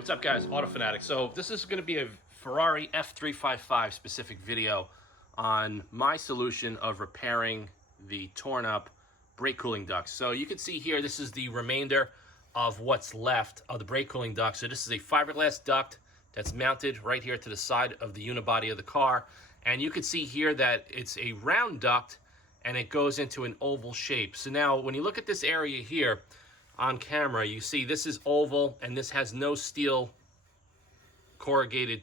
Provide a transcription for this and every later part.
what's up guys? Auto Fanatic. So this is going to be a Ferrari F355 specific video on my solution of repairing the torn up brake cooling ducts. So you can see here, this is the remainder of what's left of the brake cooling duct. So this is a fiberglass duct that's mounted right here to the side of the unibody of the car. And you can see here that it's a round duct and it goes into an oval shape. So now when you look at this area here, on camera, you see this is oval and this has no steel corrugated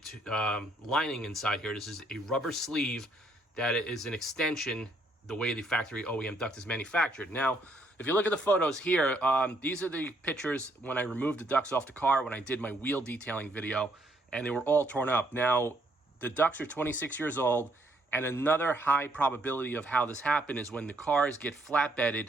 lining inside here. This is a rubber sleeve that is an extension the way the factory OEM duct is manufactured. Now, if you look at the photos here, these are the pictures when I removed the ducts off the car when I did my wheel detailing video, and they were all torn up. Now, the ducts are 26 years old, and another high probability of how this happened is when the cars get flatbedded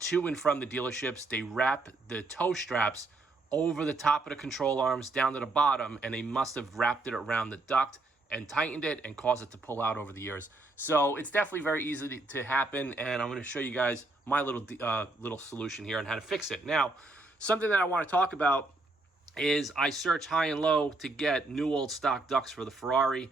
to and from the dealerships, they wrap the tow straps over the top of the control arms down to the bottom, and they must have wrapped it around the duct and tightened it and caused it to pull out over the years. So it's definitely very easy to happen, and I'm going to show you guys my little solution here on how to fix it. Now, something that I want to talk about is I searched high and low to get new old stock ducts for the Ferrari,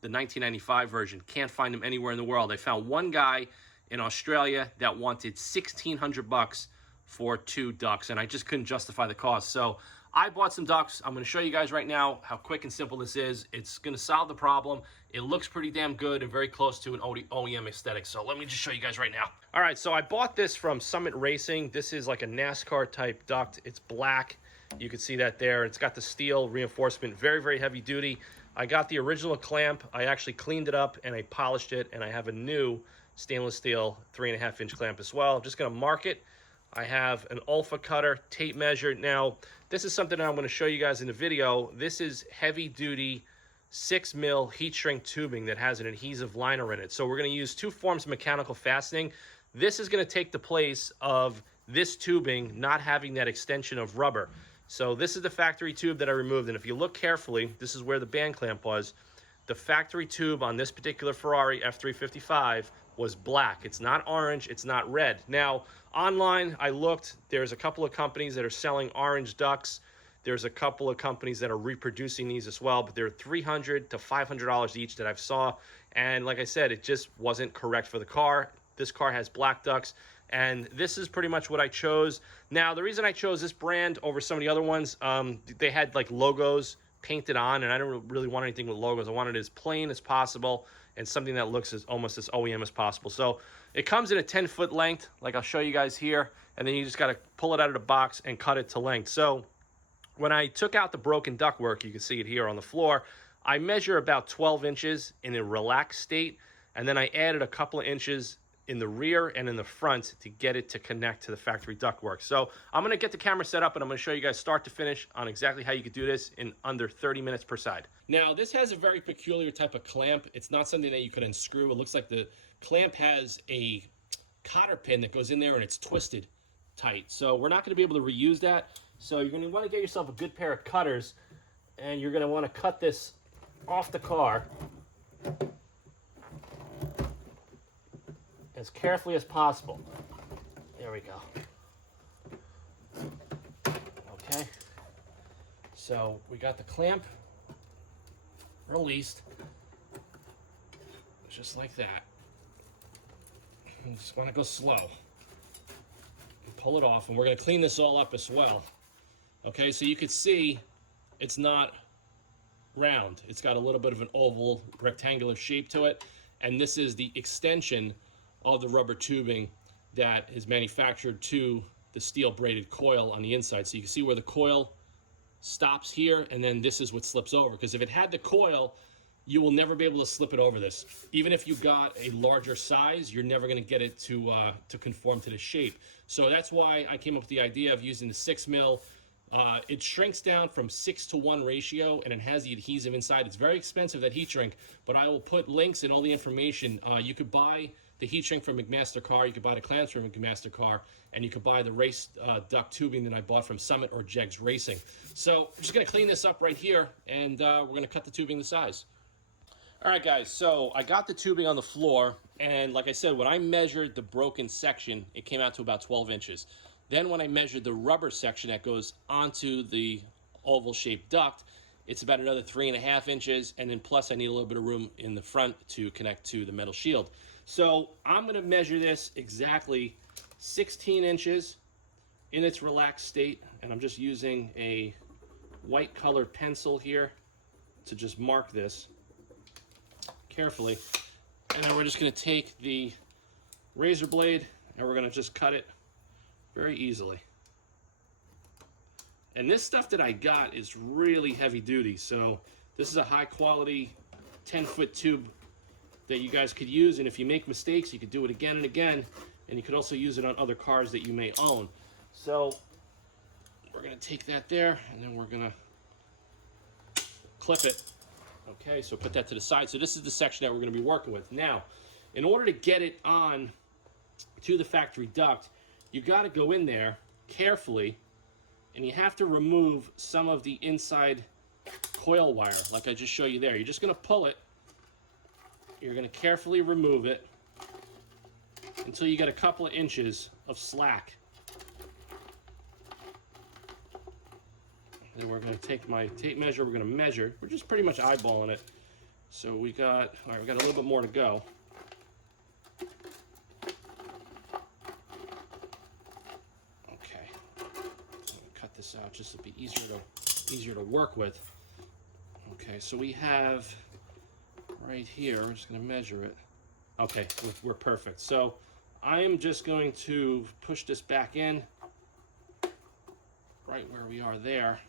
the 1995 version. Can't find them anywhere in the world. I found one guy in Australia that wanted $1,600 for 2 ducts, and I just couldn't justify the cost. So I bought some ducts. I'm going to show you guys right now how quick and simple this is. It's going to solve the problem. It looks pretty damn good and very close to an OEM aesthetic. So let me just show you guys right now. All right, so I bought this from Summit Racing. This is like a NASCAR type duct. It's black. You can see that there. It's got the steel reinforcement, very, very heavy duty. I got the original clamp. I actually cleaned it up and I polished it, and I have a new stainless steel 3.5-inch clamp as well. I'm just going to mark it. I have an Alpha cutter, tape measure. Now, this is something that I'm going to show you guys in the video. This is heavy duty 6mm heat shrink tubing that has an adhesive liner in it. So we're going to use 2 forms of mechanical fastening. This is going to take the place of this tubing not having that extension of rubber. So this is the factory tube that I removed, and if you look carefully, this is where the band clamp was. The factory tube on this particular Ferrari F355 was black. It's not orange, it's not red. Now, online, I looked, there's a couple of companies that are selling orange ducts. There's a couple of companies that are reproducing these as well, but they're $300 to $500 each that I've saw. And like I said, it just wasn't correct for the car. This car has black ducts, and this is pretty much what I chose. Now, the reason I chose this brand over some of the other ones, they had like logos painted on, and I don't really want anything with logos. I want it as plain as possible and something that looks almost as OEM as possible. So it comes in a 10-foot length, like I'll show you guys here, and then you just got to pull it out of the box and cut it to length. So when I took out the broken ductwork, you can see it here on the floor, I measure about 12 inches in a relaxed state, and then I added a couple of inches in the rear and in the front to get it to connect to the factory ductwork. So I'm going to get the camera set up, and I'm going to show you guys start to finish on exactly how you could do this in under 30 minutes per side. Now, this has a very peculiar type of clamp. It's not something that you could unscrew. It looks like the clamp has a cotter pin that goes in there and it's twisted tight. So we're not going to be able to reuse that. So you're going to want to get yourself a good pair of cutters, and you're going to want to cut this off the car as carefully as possible. There we go. Okay. So we got the clamp released, just like that. You just want to go slow. And pull it off, and we're going to clean this all up as well. Okay, so you can see it's not round. It's got a little bit of an oval, rectangular shape to it, and this is the extension of the rubber tubing that is manufactured to the steel braided coil on the inside. So you can see where the coil stops here, and then this is what slips over. Because if it had the coil, you will never be able to slip it over this. Even if you got a larger size, you're never going to get it to conform to the shape. So that's why I came up with the idea of using the 6mm. It shrinks down from 6:1 ratio, and it has the adhesive inside. It's very expensive, that heat shrink, but I will put links and all the information. You could buy the heat shrink from McMaster Car, you could buy the clamps from McMaster Car, and you could buy the race duct tubing that I bought from Summit or Jegs Racing. So I'm just going to clean this up right here, and we're going to cut the tubing to size. All right, guys, so I got the tubing on the floor, and like I said, when I measured the broken section, it came out to about 12 inches. Then when I measured the rubber section that goes onto the oval shaped duct, it's about another 3.5 inches, and then plus I need a little bit of room in the front to connect to the metal shield. So I'm going to measure this exactly 16 inches in its relaxed state, and I'm just using a white colored pencil here to just mark this carefully. And then we're just going to take the razor blade and we're going to just cut it very easily. And this stuff that I got is really heavy duty, so this is a high quality 10-foot tube that you guys could use, and if you make mistakes you could do it again and again, and you could also use it on other cars that you may own. So we're going to take that there and then we're going to clip it. Okay, so put that to the side. So this is the section that we're going to be working with. Now, in order to get it on to the factory duct, you got to go in there carefully, and you have to remove some of the inside coil wire, like I just showed you there. You're just going to pull it. You're going to carefully remove it until you get a couple of inches of slack. Then we're going to take my tape measure, we're going to measure. We're just pretty much eyeballing it. So we got, all right, we got a little bit more to go. Okay, I'm going to cut this out just to be easier to work with. Okay, so we have right here, we're just going to measure it. Okay, we're perfect. So I am just going to push this back in right where we are there.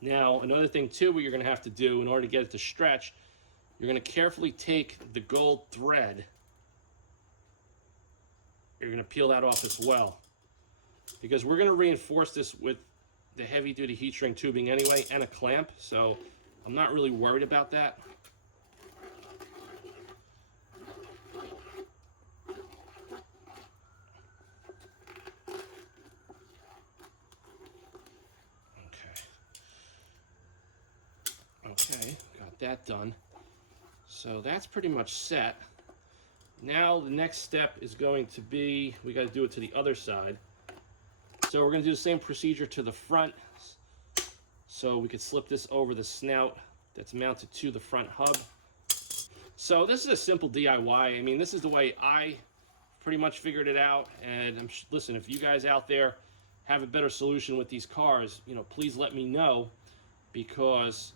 Now, another thing too, what you're going to have to do in order to get it to stretch, you're going to carefully take the gold thread. You're going to peel that off as well, because we're going to reinforce this with the heavy duty heat shrink tubing anyway and a clamp, so I'm not really worried about that. Okay, got that done. So that's pretty much set. Now the next step is going to be, we got to do it to the other side. So we're going to do the same procedure to the front. So we could slip this over the snout that's mounted to the front hub. So this is a simple DIY. I mean, this is the way I pretty much figured it out. And listen, if you guys out there have a better solution with these cars, you know, please let me know, because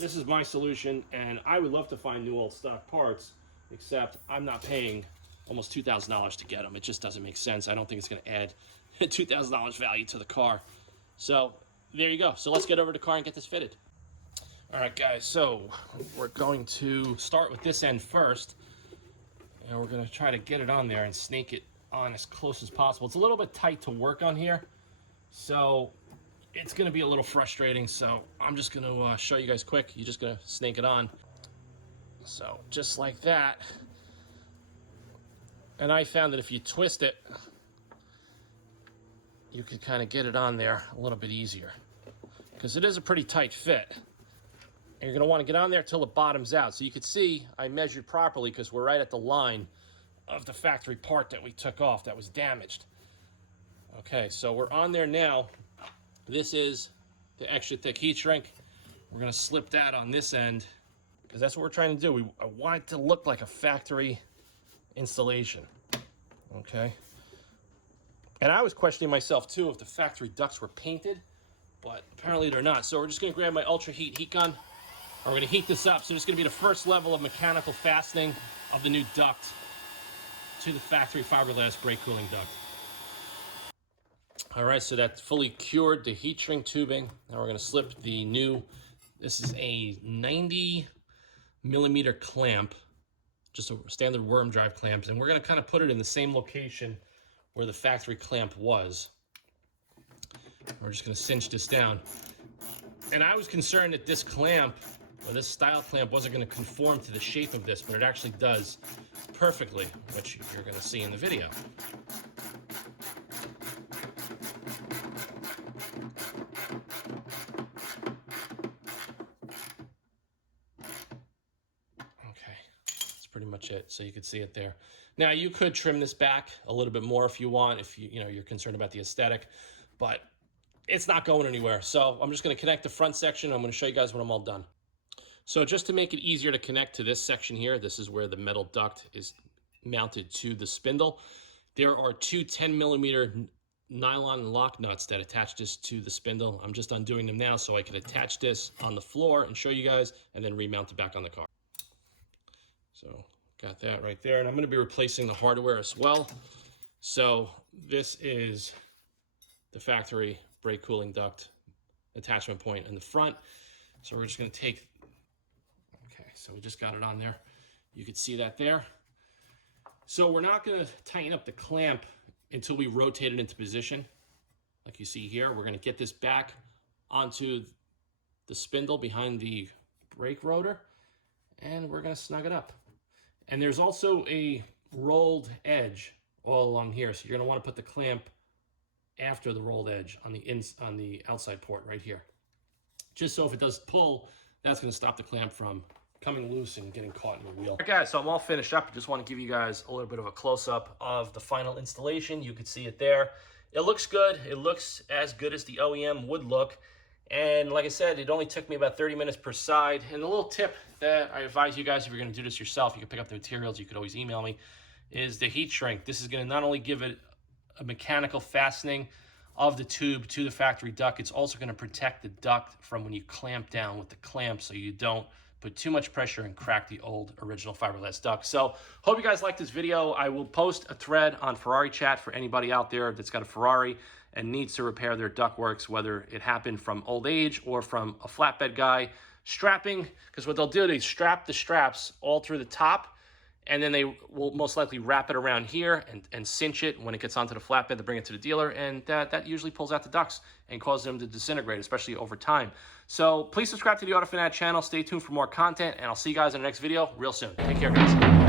this is my solution, and I would love to find new old stock parts, except I'm not paying almost $2,000 to get them. It just doesn't make sense. I don't think it's going to add $2,000 value to the car. So there you go. So let's get over to the car and get this fitted. All right, guys, so we're going to start with this end first, and we're going to try to get it on there and snake it on as close as possible. It's a little bit tight to work on here, so it's going to be a little frustrating, so I'm just going to show you guys quick. You're just going to snake it on. So just like that. And I found that if you twist it, you can kind of get it on there a little bit easier, because it is a pretty tight fit. And you're going to want to get on there till it bottoms out. So you can see I measured properly, because we're right at the line of the factory part that we took off that was damaged. Okay, so we're on there now. This is the extra thick heat shrink. We're going to slip that on this end, because that's what we're trying to do. I want it to look like a factory installation. Okay. And I was questioning myself too if the factory ducts were painted, but apparently they're not. So we're just going to grab my ultra heat gun. And we're going to heat this up. So it's going to be the first level of mechanical fastening of the new duct to the factory fiberglass brake cooling duct. All right, so that's fully cured the heat shrink tubing. Now we're going to slip the new, this is a 90mm clamp, just a standard worm drive clamp, and we're going to kind of put it in the same location where the factory clamp was. We're just going to cinch this down. And I was concerned that this clamp, or this style clamp, wasn't going to conform to the shape of this, but it actually does perfectly, which you're going to see in the video. Pretty much it, so you could see it there. Now you could trim this back a little bit more if you want, if you're concerned about the aesthetic, but it's not going anywhere. So I'm just going to connect the front section. I'm going to show you guys when I'm all done. So just to make it easier to connect to this section here, this is where the metal duct is mounted to the spindle. There are two 10mm nylon lock nuts that attach this to the spindle. I'm just undoing them now so I can attach this on the floor and show you guys, and then remount it back on the car. So got that right there, and I'm going to be replacing the hardware as well. So this is the factory brake cooling duct attachment point in the front. So we're just going to take, okay, so we just got it on there. You can see that there. So we're not going to tighten up the clamp until we rotate it into position. Like you see here, we're going to get this back onto the spindle behind the brake rotor, and we're going to snug it up. And there's also a rolled edge all along here, so you're going to want to put the clamp after the rolled edge on the outside port right here, just so if it does pull, that's going to stop the clamp from coming loose and getting caught in the wheel. All right, guys, so I'm all finished up. I just want to give you guys a little bit of a close-up of the final installation. You can see it there. It looks good. It looks as good as the OEM would look. And like I said, it only took me about 30 minutes per side. And the little tip that I advise you guys, if you're going to do this yourself, you can pick up the materials, you could always email me, is the heat shrink. This is going to not only give it a mechanical fastening of the tube to the factory duct, it's also going to protect the duct from when you clamp down with the clamp, so you don't put too much pressure and crack the old original fiberglass duct. So hope you guys like this video. I will post a thread on Ferrari chat for anybody out there that's got a Ferrari and needs to repair their ductworks, whether it happened from old age or from a flatbed guy strapping, because what they'll do, they strap the straps all through the top, and then they will most likely wrap it around here and cinch it when it gets onto the flatbed to bring it to the dealer, and that usually pulls out the ducts and causes them to disintegrate, especially over time. So please subscribe to the Auto Fanatic channel. Stay tuned for more content, and I'll see you guys in the next video real soon. Take care, guys.